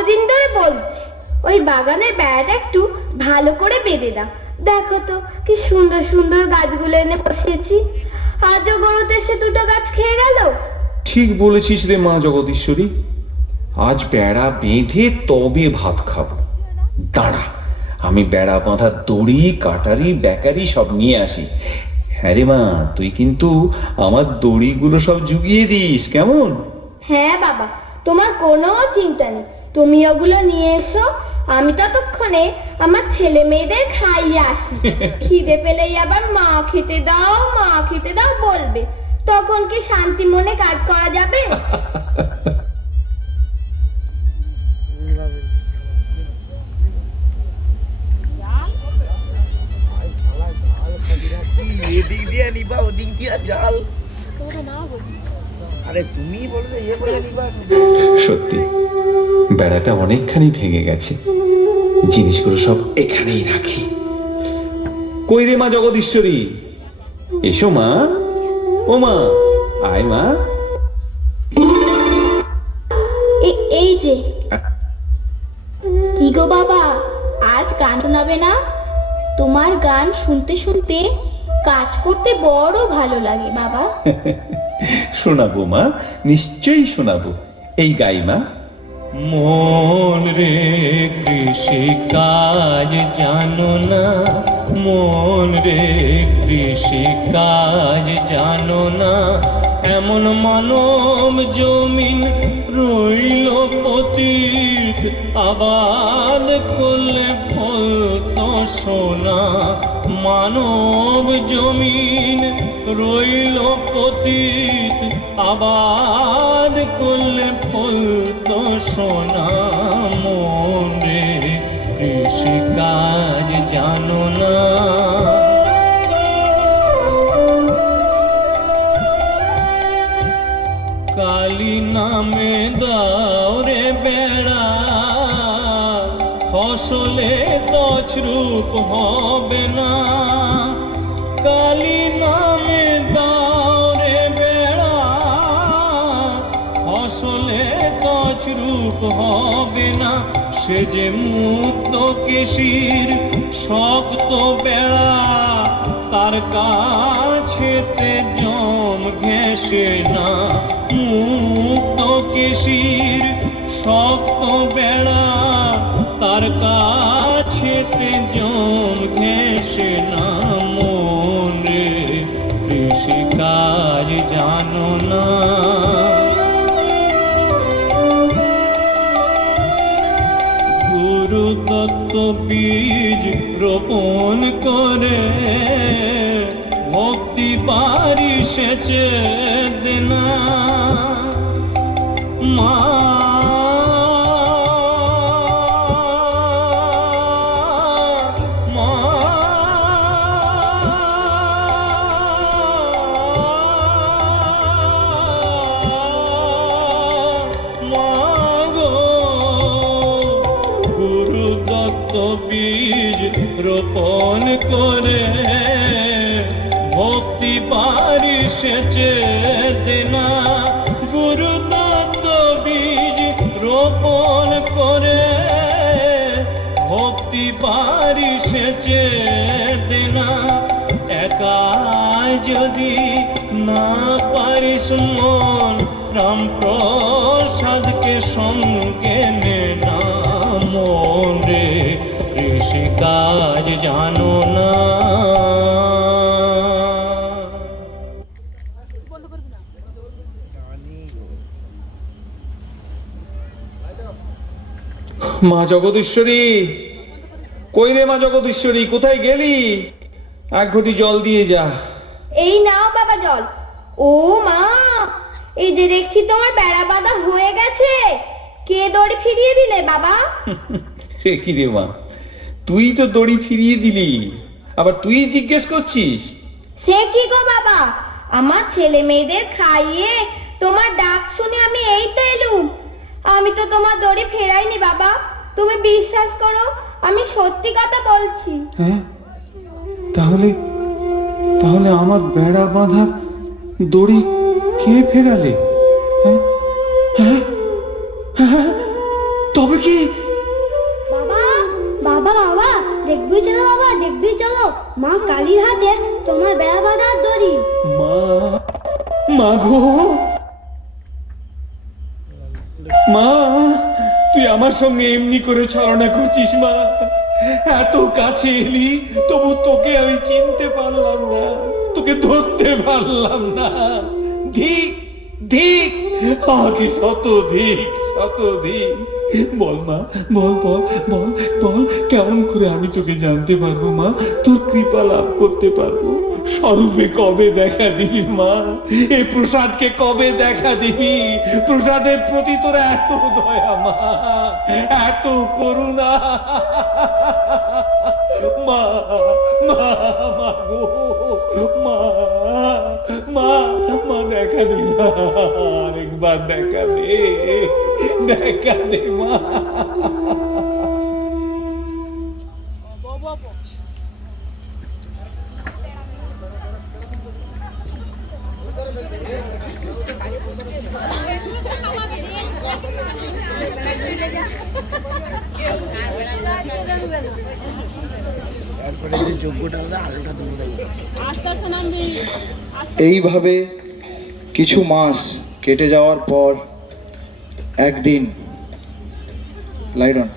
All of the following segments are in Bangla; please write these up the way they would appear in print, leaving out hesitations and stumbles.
কতদিন ধরে বলছি ওই বাগানের বেড়াটা একটু ভালো করে বেঁধে দাও। দেখো তো কি সুন্দর সুন্দর গাছগুলো এনে বসিয়েছি, আজও গরুতে এসে দুটো গাছ খেয়ে গেল। ঠিক বলেছিস রে মা জগদীশ্বরী, আজ বেড়া বেঁধে তবে ভাত খাবো। দাঁড়া, আমি বেড়া বাঁধার দড়ি, কাটারি, ব্যাকারি সব নিয়ে আসি। হ্যাঁ রে মা, তুই কিন্তু আমার দড়িগুলো সব জুগিয়ে দিস, কেমন? হ্যাঁ বাবা, তোমার কোনো চিন্তা নেই, তুমি ওগুলো নিয়ে এসো। আমি ততক্ষণে আমার ছেলে মেয়েদের খাইয়ে আসি। খিদে পেলেই আবার মা খেতে দাও, মা খেতে দাও বলবে, তখন কি শান্তি মনে কাজ করা যাবে? এদিক দিয়ে নিবা, ওদিক দিয়ে জাল। আরে তুমি বলবে এ করে নিবা। সত্যি বেড়াটা অনেকখানি ভেঙে গেছে, জিনিসগুলো সব এখানেই রাখি। কই রে মা জগদীশ্বরী, এসো মা। ও মা, আয় মা। এই যে। কি গো বাবা, আজ গান শোনাবে না? তোমার গান শুনতে শুনতে কাজ করতে বড় ভালো লাগে বাবা। শোনাবো মা, নিশ্চয়ই শোনাবো। এই গাই মা। মন রে কৃষি কাজ জানো না, মন রে কৃষি কাজ জানো না, এমন মানব জমিন রইল পতিত, আবাদ করলে ফল তো সোনা। মানব জমিন রইল পতিত, আবাদ করলে ফল তো সোনা। মন রে কৃষি কাজ জানো না। কালী নামে দাও রে বেড়া, ফসলে তছরূপ হবে না। কালী নামে দাও রে বেড়া, ফসলে তছরূপ হবে না। সে যে মুক্ত কেশির শক্ত বেড়া, তার কাছেতে জম ঘেঁষে না। মুক্ত কেশির শক্ত বেড়া, তার কাছেতে জম ঘেঁষে না। মন রে কৃষি কাজ জানো না। গুরু তত্ত্ব বীজ রোপণ করে, ভক্তি বাড়ি সেচে দেনা। মা বীজ রোপণ করে, ভক্তি বাড়ি সেচে দেনা। গুরু দত্ত বীজ রোপণ করে, ভক্তি বাড়ি সেচে দেনা। একাই যদি না পারিস মন, রাম প্রসাদকে সঙ্গে নে না। মন রে কৃষি কাজ জানো না। মা জগদীশ্বরী, কই রে মা জগদীশ্বরী, কোথায় গেলি? এক ঘটি জল দিয়ে যা। এই নাও বাবা জল। ও মা, এই যে দেখছি তোমার বেড়া বাঁধা হয়ে গেছে। কে দড়ি ফিরিয়ে দিলে বাবা? সে কি রে মা, তুই তো দড়ি ফিরিয়ে দিলি, আবার তুই জিজ্ঞেস করছিস? সে কি গো বাবা, আমার ছেলে মেয়েদের খাইয়ে তোমার ডাক শুনে আমি এই তো এলুম। আমি তো তোমার দড়ি ফেরাইনি বাবা, তুমি বিশ্বাস করো, আমি সত্যি কথা বলছি। হ্যাঁ, তাহলে তাহলে আমার বেড়া বাঁধা দড়ি কে ফেরালে? হ্যাঁ, হ্যাঁ, হ্যাঁ, তবে কি? বাবা বাবা বাবা দেখবি চলো, বাবা দেখবি চলো, মা কালীর হাতে তোমার বেড়া বাঁধার দড়ি। মা, মা গো, মা তুই আমার সঙ্গে এমনি করে ছলনা করছিস মা? এত কাছে এলি তবু তোকে আমি চিনতে পারলাম না, তোকে ধরতে পারলাম না। ধিক ধিক, আমাকে শত ধিক, শত ধিক। বল মা, বল বল বল বল, কেমন করে আমি তোকে জানতে পারবো মা, তোর কৃপা লাভ করতে পারবো? স্বরূপে কবে দেখা দিবি মা? এই প্রসাদকে কবে দেখা দিবি? প্রসাদের প্রতি তোর এত দয়া মা, এত করুণা। মা মা মা গো, মা মা মা দেখা দে মা, আরেকবার দেখা দে, দেখা দে মা। তারপরে যে যোগ্যটা হলে আলোটা তুলে দেবো। এইভাবে কিছু মাস কেটে যাওয়ার পর একদিন লাইডন,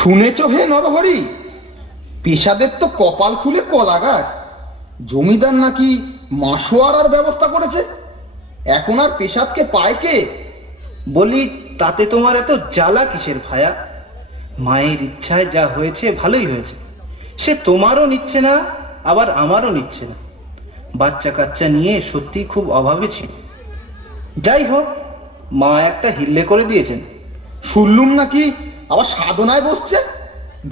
শুনেছ হে নরহরি, পেশাদের তো কপাল খুলে কলা গাছ। জমিদার নাকি মাসোয়ারার ব্যবস্থা করেছে। এখন আর পেশাদকে পায় কে? বলি তাতে তোমার এত জ্বালা কিসের ভায়া? মায়ের ইচ্ছায় যা হয়েছে ভালোই হয়েছে। সে তোমারও নিচ্ছে না, আবার আমারও নিচ্ছে না। বাচ্চা কাচ্চা নিয়ে সত্যি খুব অভাবে ছিল। যাই হোক, মা একটা হিল্লে করে দিয়েছেন। শুনলুম নাকি আবার সাধনায় বসছে।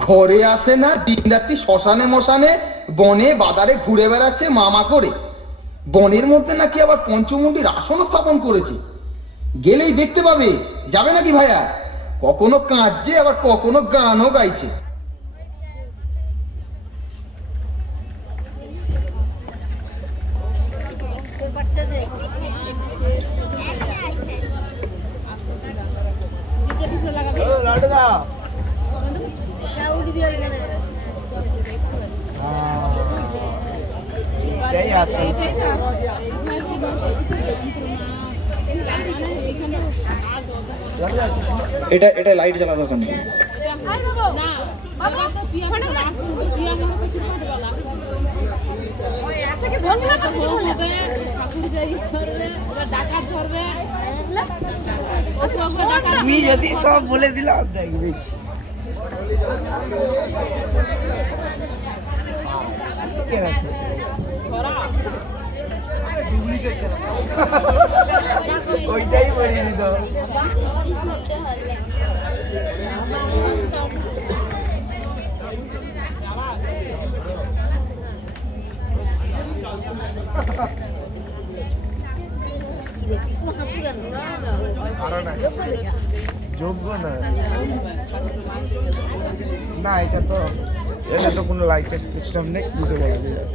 ঘরে আসে না, দিন রাত্রি শ্মশানে মশানে বনে বাদারে ঘুরে বেড়াচ্ছে মামা করে। বনের মধ্যে নাকি আবার পঞ্চমুণ্ডির আসন স্থাপন করেছে। গেলেই দেখতে পাবে। যাবে নাকি ভাইয়া? কখনো কাঁদছে আবার কখনো গানও গাইছে। লাডুদা এটাই আসল। এটা এটা লাইট জ্বালাবে ওখানে। তুমি যদি সব বলে দিলে দেখবি ওইটাই বলে দিত। যোগ্য না, না এটা তো কোনো লাইটের সিস্টেম নেই, দুশো বলা যায়।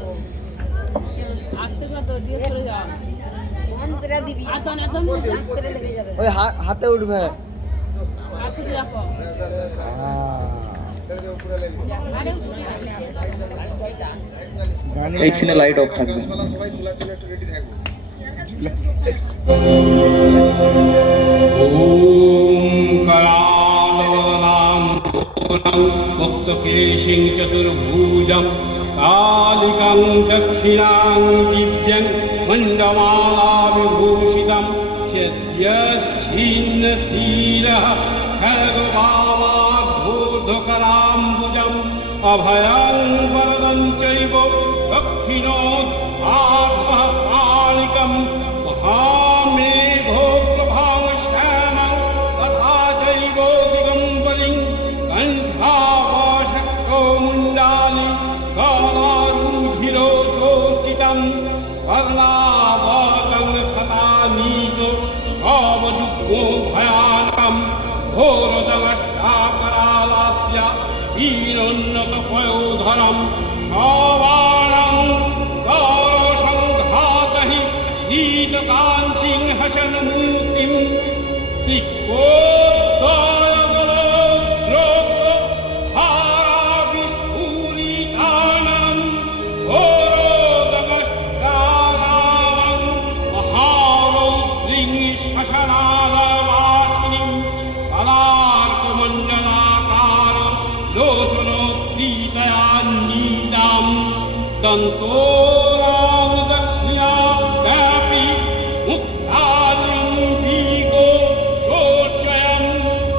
ওই হাতে উঠবে। এই সিনে লাইট অফ থাকবে। मुक्तकेशिं चतुर्भुजं कालिकं दक्षिणां दिव्यं मण्डमालाविभूषितं सद्यश्चिन्नशीलः खड्गवामाघोर्धकराम्बुजम् अभयं वरदं चैव दक्षिणोद्धारकालिकं महामेघो प्रभां श्यामं तथा चैव दिगम्बरिं कण्ठावशक्तो मुण्डानि कालारूढिरोचोचितं कर्णावतं हतानीतो भावजुग्मो भयानकं घोरजलष्टाकरालास्य हीनोन्नतपयोधरं सवाणं करसङ्घातहि हीतकाञ्चिं हसन्मुखिं তোরাং দক্ষিণা ব্যাপী মুক্তালিং দিগো চোর্চয়ং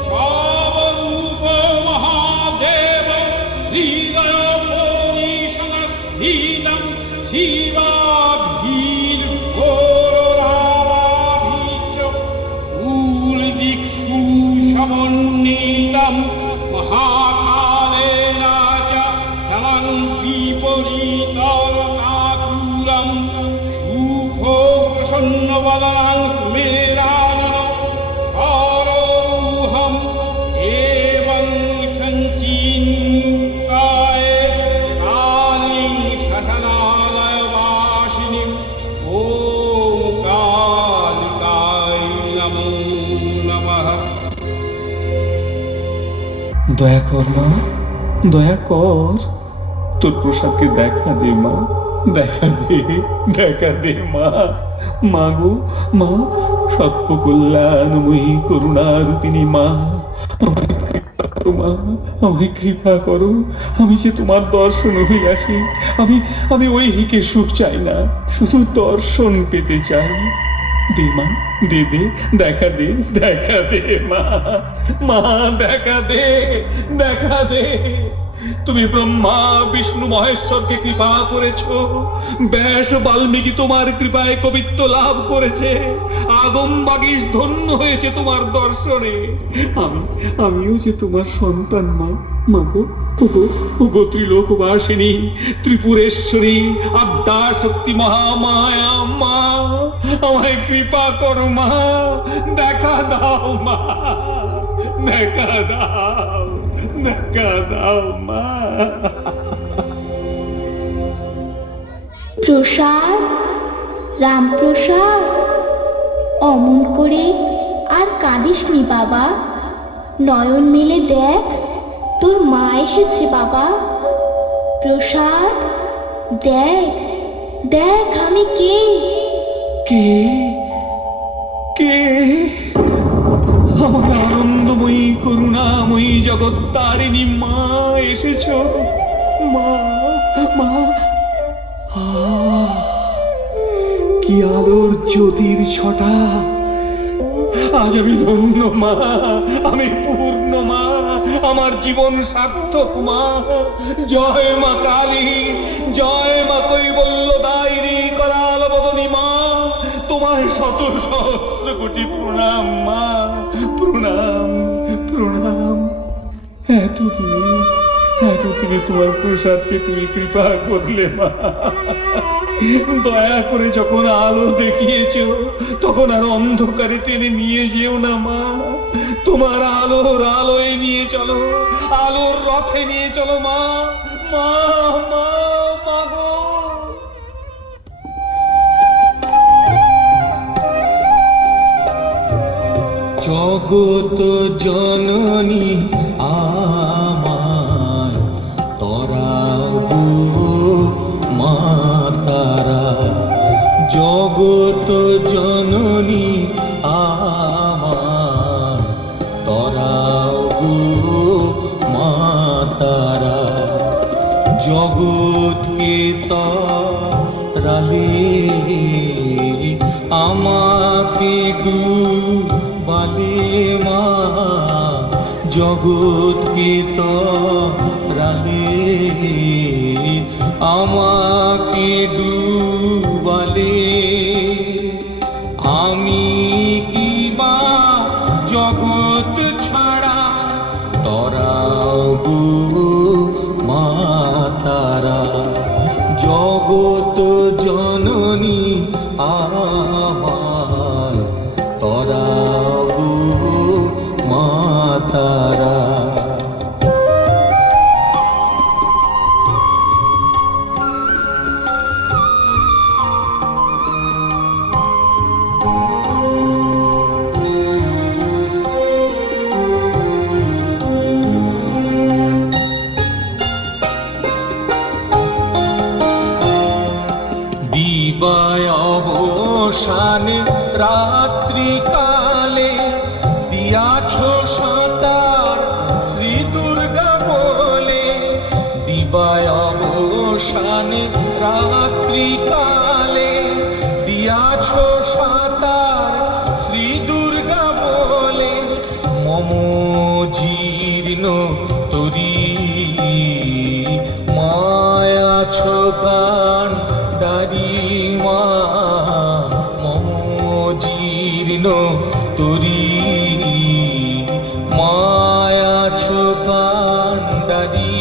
সবরূপ মহাদেব হৃদয় পরিসংস্থিতং শিবাভীর ঘোরাভাবিচ উলদিক্ষু সমন্বিতং মহাকালেন চ ধমং বিপরীতরকাকুরং সুখো প্রসন্নবদনাং স্মেরানন সরোহম এবং সঞ্চিন্তায় কালিং শঠনালয়বাসিনীম ওম কালিকায় নমো নমঃ। দয়া কর মা, দয়া কর, তোর প্রসাদকে দেখা দে মা, দেখা দে, দেখা দে মা। মা গো মা, সত্য কল্যাণময়ী করুণারূপিণী মা, আমায় কৃপা করো মা, আমায় কৃপা করো। আমি যে তোমার দর্শন অভিলাষী, আমি ঐহিকে সুখ চাই না, শুধু দর্শন পেতে চাই। দে মা, দে দে, দেখা দে, দেখা দে মা, মা দেখা দে, দেখা দে। তুমি ব্রহ্মা বিষ্ণু মহেশ্বরকে কৃপা করেছ, ব্যাস বাল্মীকি তোমার কৃপায় কবিত্ব লাভ করেছে, আগম বাগীশ ধন্য হয়েছে তোমার দর্শনে। আমিও যে তোমার সন্তান মা, মাগো ওগো ত্রিলোকবাসিনী, ত্রিপুরেশ্বরী, আদ্যা শক্তি মহামায়া মা, আমায় কৃপা করো মা, দেখা দাও মা, দেখা দাও, দেখা দাও মা। প্রসাদ, রামপ্রসাদ, অমন করে আর কাঁদিসনি বাবা, নয়ন মেলে দেখ, তোর মা এসেছে বাবা। প্রসাদ, দেখ, দেখ আমি কে। কে কে? আমার আনন্দময়ী করুণাময়ী জগত্তারিণী মা এসেছ, মা, মা। কি আলোর জ্যোতির ছটা, আজ আমি ধন্য মা, আমি পূর্ণ মা, আমার জীবন সার্থক মা। জয় মা কালী, জয় মা কৈবল্য দায়িনী করাল বদনী মা, তোমায় শত সহস্র কোটি প্রণাম মা, প্রণাম, প্রণাম। এতদিনে তোমার প্রসাদকে তুমি কৃপা করলে মা, দয়া করে যখন আলো দেখিয়েছো তখন আর অন্ধকারে টেনে নিয়ে যেও না মা, তোমার আলোর আলোয় নিয়ে চলো, আলোর রথে নিয়ে চলো মা, মা, মা, মা গো। জগত জননী আমার তরাবু মা তারা, জগত জননী আমার তরাবু মা তারা, জগৎকে তরালে আমাকে ডুবালে মা, জগৎকে তরালে আমাকে ডুবালে, আমি কি বা জগৎ ছাড়া তরাবু মা তারা, জগৎ জননী আমার তরাবু মা তারা। দিবায় অবসানে রাত্রিকালে দিয়াছ সাঁতার শ্রী দুর্গা বলে, দিবায় অবসানে কলিকালে দিয়াছ সাতার শ্রী দুর্গা বলে মম জীর্ণ তরি মায়াছ গান দারি মা মম জীর্ণ তরি মায়াছ গান দারি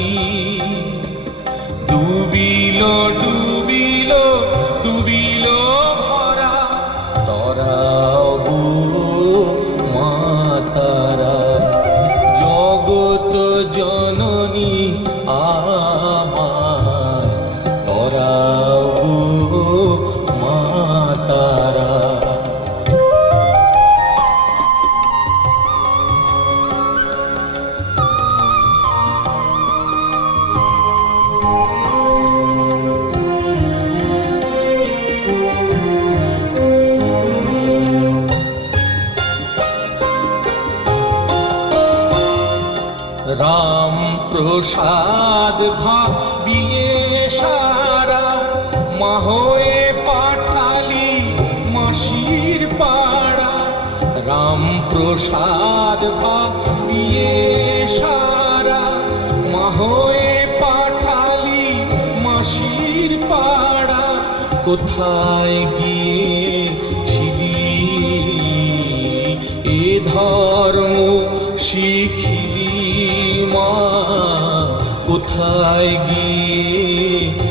ডুবিল ডুবিল ডুবিল ভরা তরাও গো মা তারা জগত জননী আমার তরাও গো মা তারা। রাম প্রসাদ ভাবিয়ে সারা মা হয়ে পাঠালি মাসির পাড়া রাম প্রসাদ ভাবিয়ে সারা মা হয়ে পাঠালি মাসির পাড়া কোথায় গিয়েছিলি এ ধর্ম শিখিলি মা কোথায় গিয়ে